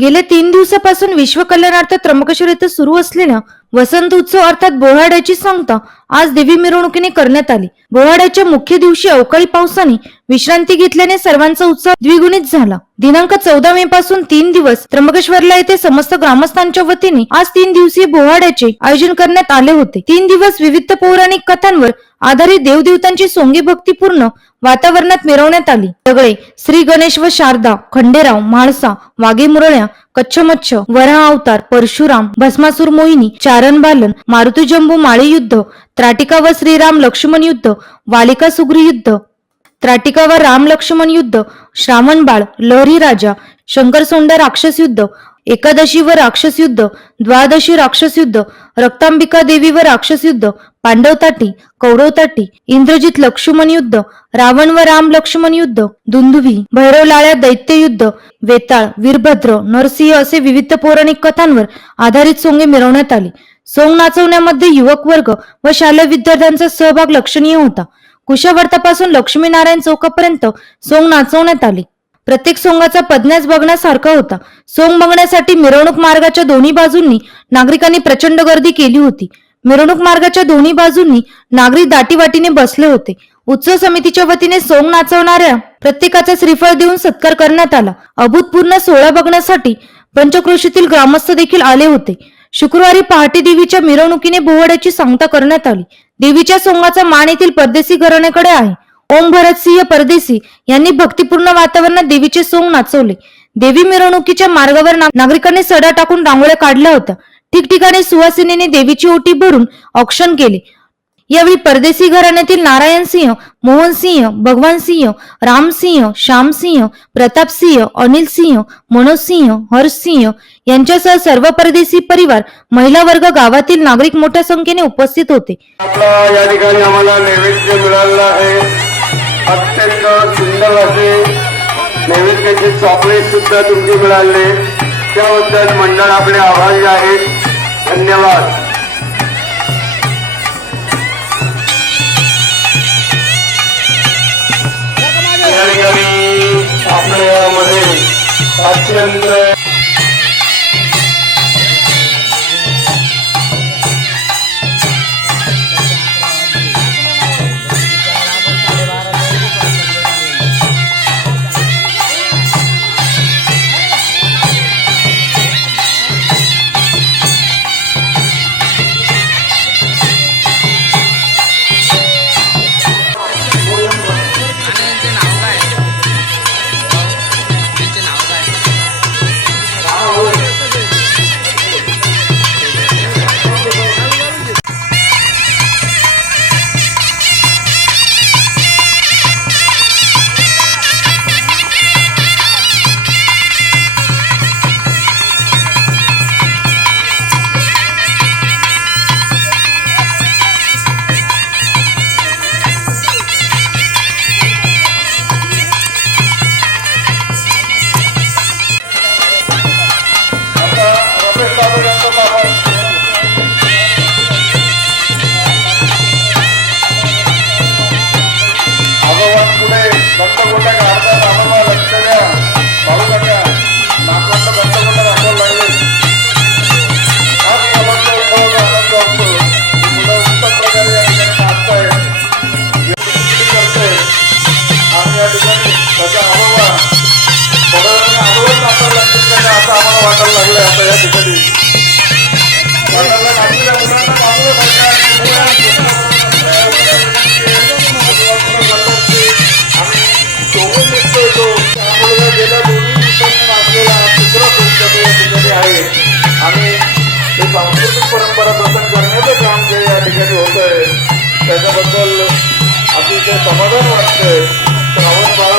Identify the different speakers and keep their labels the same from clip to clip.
Speaker 1: गेल्या तीन दिवसापासून विश्व कल्याणार्थ त्र्यंबकेश्वर येथे सुरू असलेल्या वसंत उत्सव अर्थात बोहाड्याची सांगता आज देवी मिरवणुकीने करण्यात आली. बोहाड्याच्या मुख्य दिवशी अवकाळी पावसाने विश्रांती घेतल्याने सर्वांचा उत्साह द्विगुणित झाला. दिनांक चौदा मे पासून तीन दिवस त्र्यंबकेश्वरला येथे समस्त ग्रामस्थांच्या वतीने आज तीन दिवसीय बोहाड्याचे आयोजन करण्यात आले होते. तीन दिवस विविध पौराणिक कथांवर आधारित देवदेवतांची सोंगी भक्तीपूर्ण वातावरणात मिरवण्यात आली. सगळे श्री गणेश व शारदा खंडेराव म्हाळसा वाघे मुरळ्या कच्छमच्छ वराह अवतार परशुराम भस्मासूर मोहिनी चारण बालन मारुती जंबू माळी युद्ध त्राटिका व श्रीराम लक्ष्मण युद्ध वालिका सुग्री युद्ध. त्राटिका व राम लक्ष्मण युद्ध श्रावण बाळ लहरी राजा शंकरसोंड राक्षस युद्ध एकादशी व राक्षस युद्ध द्वादशी राक्षस युद्ध रक्तांबिका देवी व राक्षस युद्ध पांडव ताटी कौरव ताटी इंद्रजित लक्ष्मण युद्ध रावण व राम लक्ष्मण युद्ध दुंदुभी भैरवलाळ्या दैत्य युद्ध वेताळ वीरभद्र नरसिंह असे विविध पौराणिक कथांवर आधारित सोंगे मिरवण्यात आली. सोंग नाचवण्यामध्ये युवक वर्ग व शालेय विद्यार्थ्यांचा सहभाग लक्षणीय होता. कुशावर्तापासून लक्ष्मीनारायण चौकापर्यंत सोंग नाचवण्यात आली. प्रत्येक सोंगाचा पदन्यास बघण्यासारखा होता. सोंग बघण्यासाठी मिरवणूक मार्गाच्या दोन्ही बाजूंनी नागरिकांनी प्रचंड गर्दी केली होती. मिरवणूक मार्गाच्या दोन्ही बाजूंनी नागरिक दाटीवाटीने बसले होते. उत्सव समितीच्या वतीने सोंग नाचवणाऱ्या प्रत्येकाचा श्रीफळ देऊन सत्कार करण्यात आला. अभूतपूर्ण सोहळा बघण्यासाठी पंचक्रोशीतील ग्रामस्थ देखील आले होते. शुक्रवारी पहाटे देवीच्या मिरवणुकीने बोहड्याची सांगता करण्यात आली. देवीच्या सोंगाचा मान येथील परदेशी घराण्याकडे आहे. ओम भरत सिंह परदेशी यांनी भक्तिपूर्ण वातावरणात देवीचे सोंग नाचवले. देवी मिरवणुकीच्या मार्गावर नागरिकांनी सडा टाकून रांगोळ्या काढल्या होत्या. ठिकठिकाणी सुवासिनीने देवीची ओटी भरून औक्षण केले. यावेळी परदेशी घराण्यातील नारायण सिंह मोहन सिंह भगवान सिंह रामसिंह श्यामसिंह प्रतापसिंह अनिल सिंह मनोज सिंह हर्ष सिंह यांच्यासह सर्व परदेशी परिवार महिला वर्ग गावातील नागरिक मोठ्या संख्येने उपस्थित होते.
Speaker 2: या ठिकाणी आम्हाला नैवेद्य मिळाला आहे. अत्यंत सुंदर असे नैवेद्याचे चॉकलेट सुद्धा तुमचे मिळाले. त्याबद्दल मंडळ आपले आभारी आहेत. धन्यवाद. या ठिकाणी आपल्यामध्ये अत्यंत ही सांस्कृतिक परंपरा जतन करण्याचं काम जे या ठिकाणी होत आहे त्याच्याबद्दल अतिशय समाधान वाटतंय. श्रावण बाळा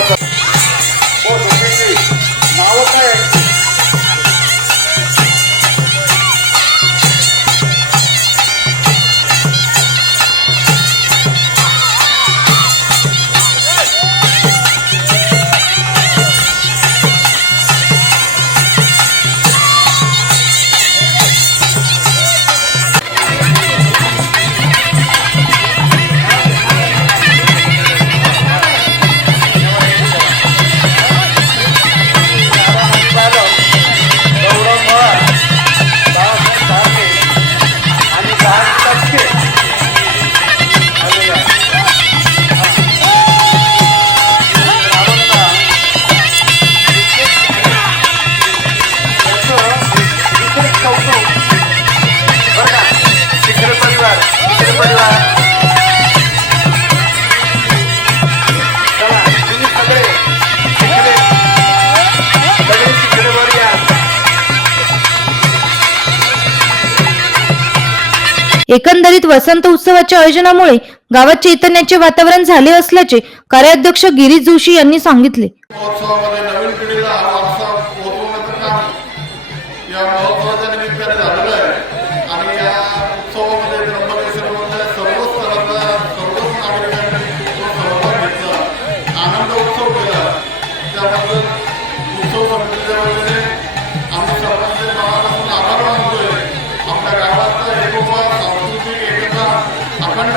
Speaker 1: एकंदरीत वसंत उत्सवाच्या आयोजनामुळे गावात चैतन्याचे वातावरण झाले असल्याचे कार्याध्यक्ष गिरीश जोशी यांनी सांगितले.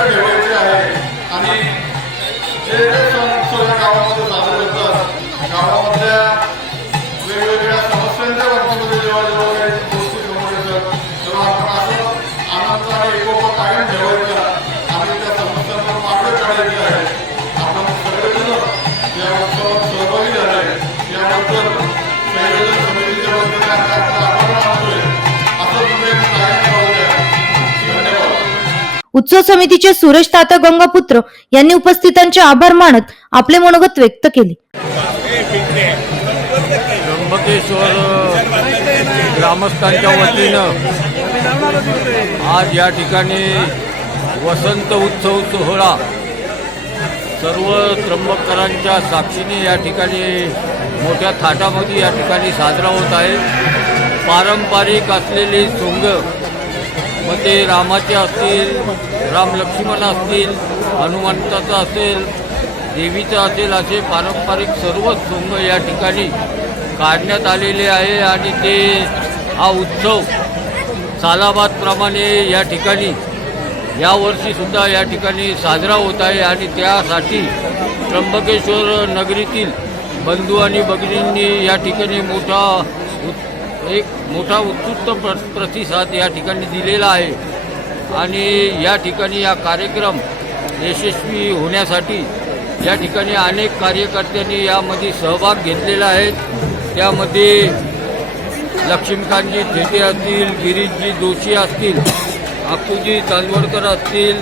Speaker 2: ठेवायची आहे आणि जे उत्सव
Speaker 1: समितीचे सुरेश तात्या गंगापुत्र यांनी उपस्थितांचे आभार मानत आपले मनोगत व्यक्त केले.
Speaker 3: त्र्यंबकेश्वर ग्रामस्थांच्या वतीनं आज या ठिकाणी वसंत उत्सव सोहळा सर्व त्र्यंबकरांच्या साक्षीने या ठिकाणी मोठ्या थाटामध्ये या ठिकाणी साजरा होत आहे. पारंपरिक असलेले सोंग मग ते रामाचे असतील राम लक्ष्मण असतील हनुमंताचं असेल देवीचं असेल असे पारंपरिक सर्व सोंग या ठिकाणी काढण्यात आलेले आहे आणि ते हा उत्सव सालाबादप्रमाणे या ठिकाणी यावर्षीसुद्धा या ठिकाणी साजरा होत आहे आणि त्यासाठी त्र्यंबकेश्वर नगरीतील बंधू आणि भगिनींनी या ठिकाणी मोठा एक मोठा उत्कृष्ट प्र प्रतिसाद या ठिकाणी दिलेला आहे. आणि या ठिकाणी हा कार्यक्रम यशस्वी होण्यासाठी या ठिकाणी अनेक कार्यकर्त्यांनी यामध्ये सहभाग घेतलेला आहे. त्यामध्ये लक्ष्मीकांतजी ठेके असतील गिरीशजी जोशी असतील आपूजी चांदवडकर असतील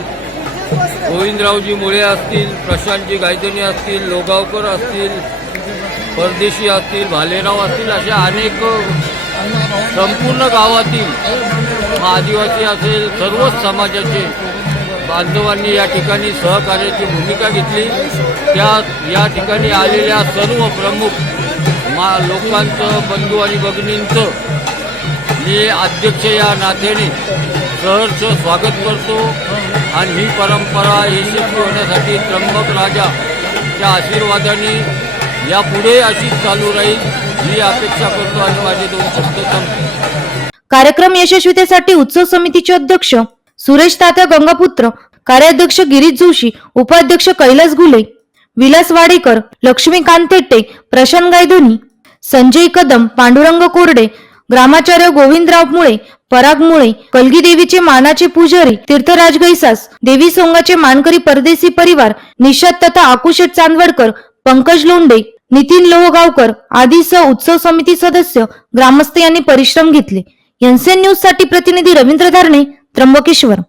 Speaker 3: गोविंदरावजी मुळे असतील प्रशांतजी गायधनी असतील लोगावकर असतील परदेशी असतील भालेराव असतील अशा अनेक संपूर्ण गावातील आदिवासी असेल सर्वच समाजाचे बांधवांनी या ठिकाणी सहकार्याची भूमिका घेतली. त्या या ठिकाणी आलेल्या सर्व प्रमुख मा लोकांचं बंधू आणि भगिनींचं मी अध्यक्ष या नात्याने सहर्ष स्वागत करतो. आणि ही परंपरा यशस्वी होण्यासाठी त्र्यंबक राजाच्या आशीर्वादाने यापुढे अशीच चालू राहील ही अपेक्षा करतो आणि माझे दोन शब्द
Speaker 1: कार्यक्रम यशस्वीतेसाठी उत्सव समितीचे अध्यक्ष सुरेश तात्या गंगापुत्र कार्याध्यक्ष गिरीश जोशी उपाध्यक्ष कैलास गुले विलास वाडेकर लक्ष्मीकांत तेटे प्रशांत गायधनी संजय कदम पांडुरंग कोरडे ग्रामाचार्य गोविंदराव मुळे पराग मुळे कलगी देवीचे मानाचे पुजारी तीर्थराज गैसास देवी सोंगाचे मानकरी परदेशी परिवार निषाद तथा आकुशेट चांदवडकर पंकज लोंडे नितीन लोहगावकर आदीसह उत्सव समिती सदस्य ग्रामस्थ यांनी परिश्रम घेतले. एनसीएन न्यूजसाठी प्रतिनिधी रवींद्र धारणे त्र्यंबकेश्वर.